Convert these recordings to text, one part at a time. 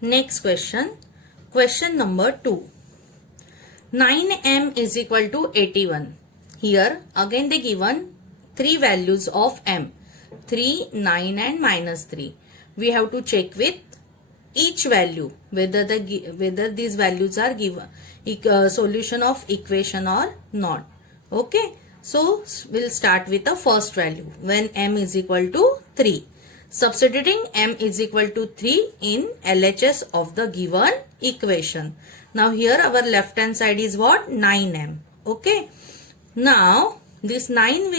Next question. Question number 2. 9m is equal to 81. Here again they given three values of m. 3, 9 and minus 3. We have to check with each value whether these values are given solution of equation or not. Okay. So we'll start with the first value when m is equal to 3. Substituting m is equal to 3 in LHS of the given equation. Now here our left hand side is what? 9m. Okay. Now this 9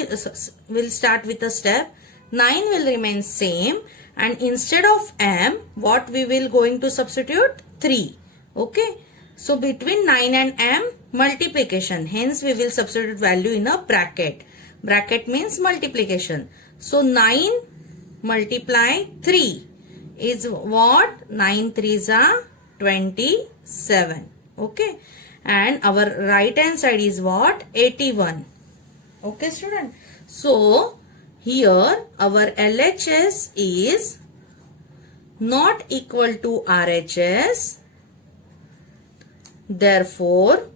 will start with a step. 9 will remain same, and instead of m what we will going to substitute? 3. Okay. So between 9 and m multiplication. Hence we will substitute value in a bracket. Bracket means multiplication. So 9 multiply 3 is what? 9 3s are 27. Okay. And our right hand side is what? 81. Okay student. So here our LHS is not equal to RHS. Therefore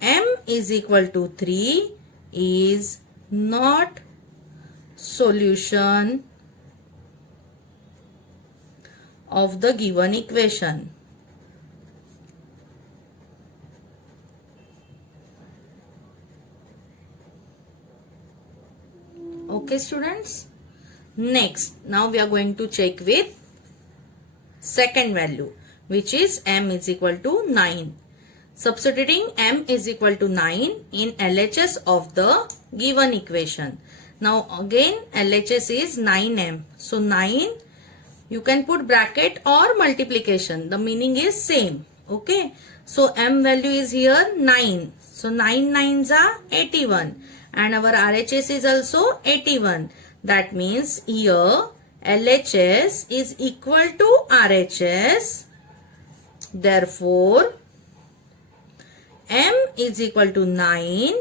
m is equal to 3 is not solution of the given equation. Okay students. Next, now we are going to check with second value, which is m is equal to 9. Substituting m is equal to 9 in LHS of the given equation. Now again LHS is 9m. So 9 you can put bracket or multiplication. The meaning is same. Okay. So m value is here 9. So 9 9s are 81. And our RHS is also 81. That means here LHS is equal to RHS. Therefore m is equal to 9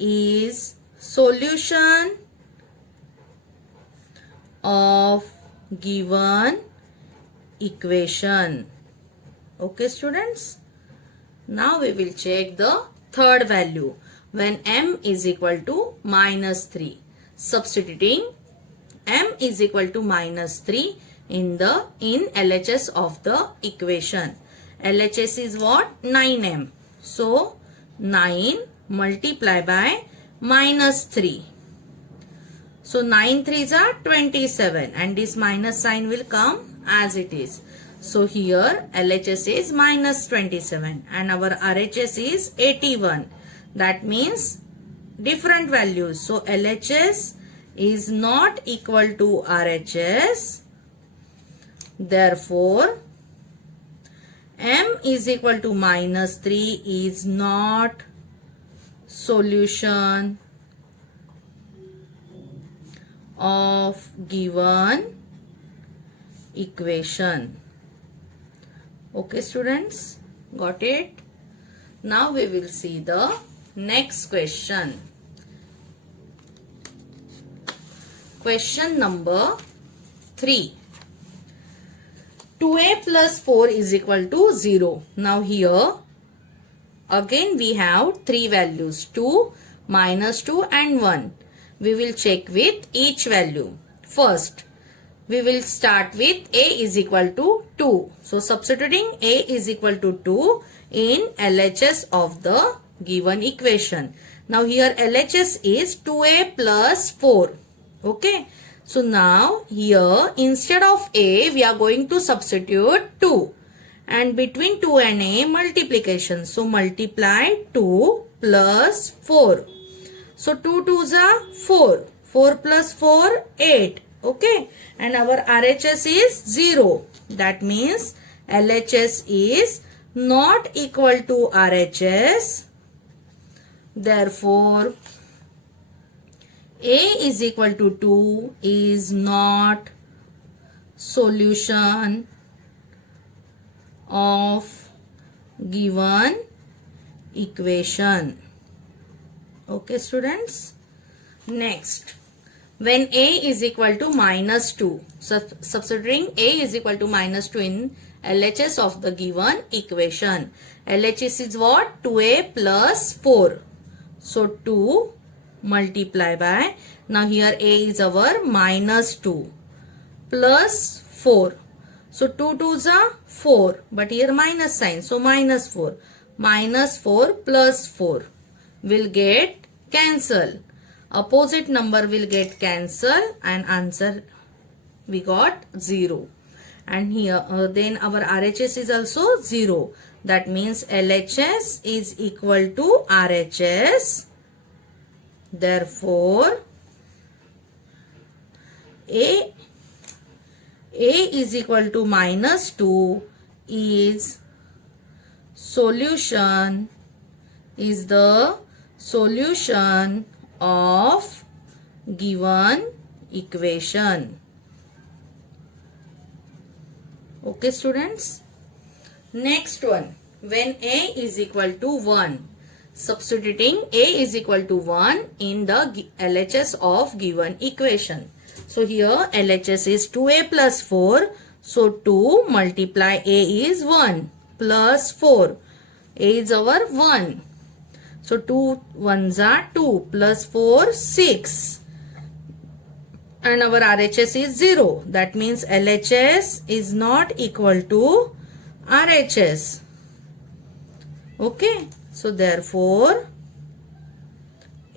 is solution of given equation. Okay students. Now we will check the third value when m is equal to minus 3. Substituting m is equal to minus 3 in LHS of the equation. LHS is what? 9m. So 9 multiply by minus 3. So 9 3s are 27 and this minus sign will come as it is. So here LHS is minus 27 and our RHS is 81. That means different values. So LHS is not equal to RHS. Therefore m is equal to minus 3 is not solution of given equation. Okay students, got it? Now we will see the next question. Question number 3. 2a plus 4 is equal to 0. Now here again we have three values, 2, minus 2 and 1. We will check with each value. First, we will start with a is equal to 2. So substituting a is equal to 2 in LHS of the given equation. Now here LHS is 2a plus 4. Okay. So now here instead of a we are going to substitute 2. And between 2 and a multiplication. So multiply 2 plus 4. So 2 2s are 4. 4 plus 4 8. Okay. And our RHS is 0. That means LHS is not equal to RHS. Therefore a is equal to 2 is not solution of given equation. Okay students. Next, when a is equal to minus 2, substituting a is equal to minus 2 in LHS of the given equation. LHS is what? 2a plus 4. So 2 multiply by, now here a is our minus 2 plus 4. So 2 2s are 4, but here minus sign, so minus 4. Minus 4 plus 4 will get cancel. Opposite number will get cancel and answer we got 0. And here then our RHS is also 0. That means LHS is equal to RHS. Therefore, A is equal to minus 2 is the solution of given equation. Okay, students. Next one, when a is equal to 1, substituting a is equal to 1 in the LHS of given equation. So here LHS is 2a plus 4. So 2 multiply a is 1 plus 4. A is our 1. So 2 ones are 2 plus 4 6. And our RHS is 0. That means LHS is not equal to RHS. Okay. So therefore,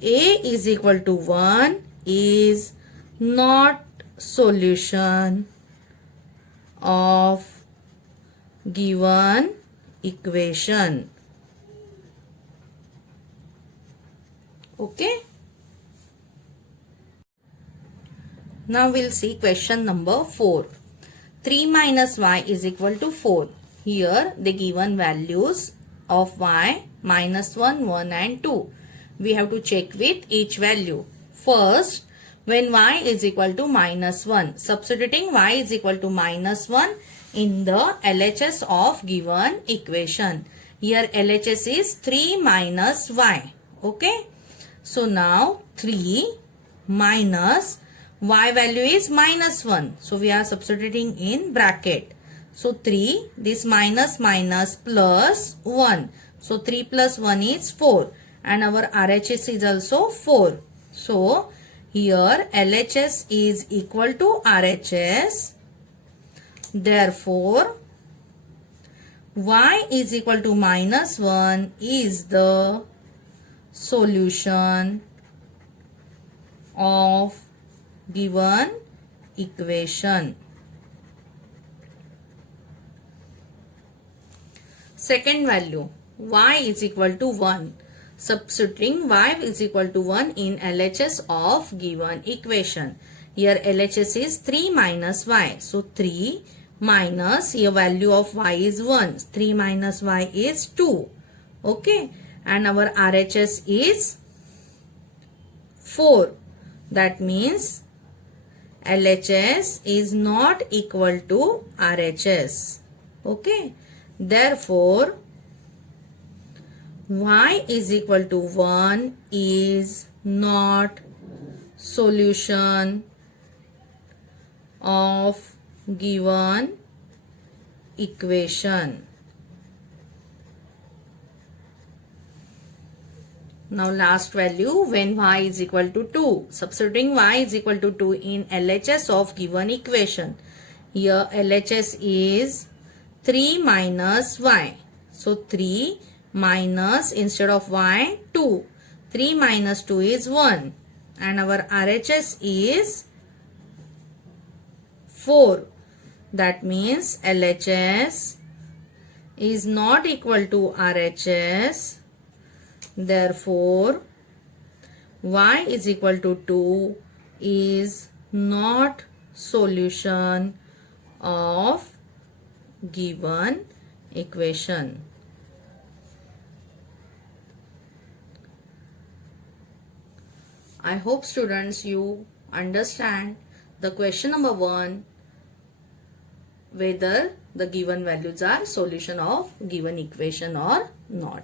A is equal to 1 is not solution of given equation. Okay. Now we'll see question number 4. 3 minus y is equal to 4. Here the given values of y minus 1, 1 and 2. We have to check with each value. First, when y is equal to minus 1, substituting y is equal to minus 1 in the LHS of given equation. Here LHS is 3 minus y. Okay. So now 3 minus y value is minus 1. So we are substituting in bracket. So 3, this minus minus plus 1. So 3 plus 1 is 4. And our RHS is also 4. So here LHS is equal to RHS. Therefore, y is equal to minus 1 is the solution of given equation. Second value, y is equal to 1. Substituting y is equal to 1 in LHS of given equation. Here LHS is 3 minus y. So 3 minus, here value of y is 1. 3 minus y is 2. Okay. And our RHS is 4. That means LHS is not equal to RHS. Okay. Therefore, y is equal to 1 is not solution of given equation. Now last value, when y is equal to 2. Substituting y is equal to 2 in LHS of given equation. Here LHS is 3 minus y. So 3 minus, instead of y, 2. 3 minus 2 is 1. And our RHS is 4. That means LHS is not equal to RHS. Therefore, y is equal to 2 is not solution of given equation. I hope students you understand the question number 1, whether the given values are solution of given equation or not.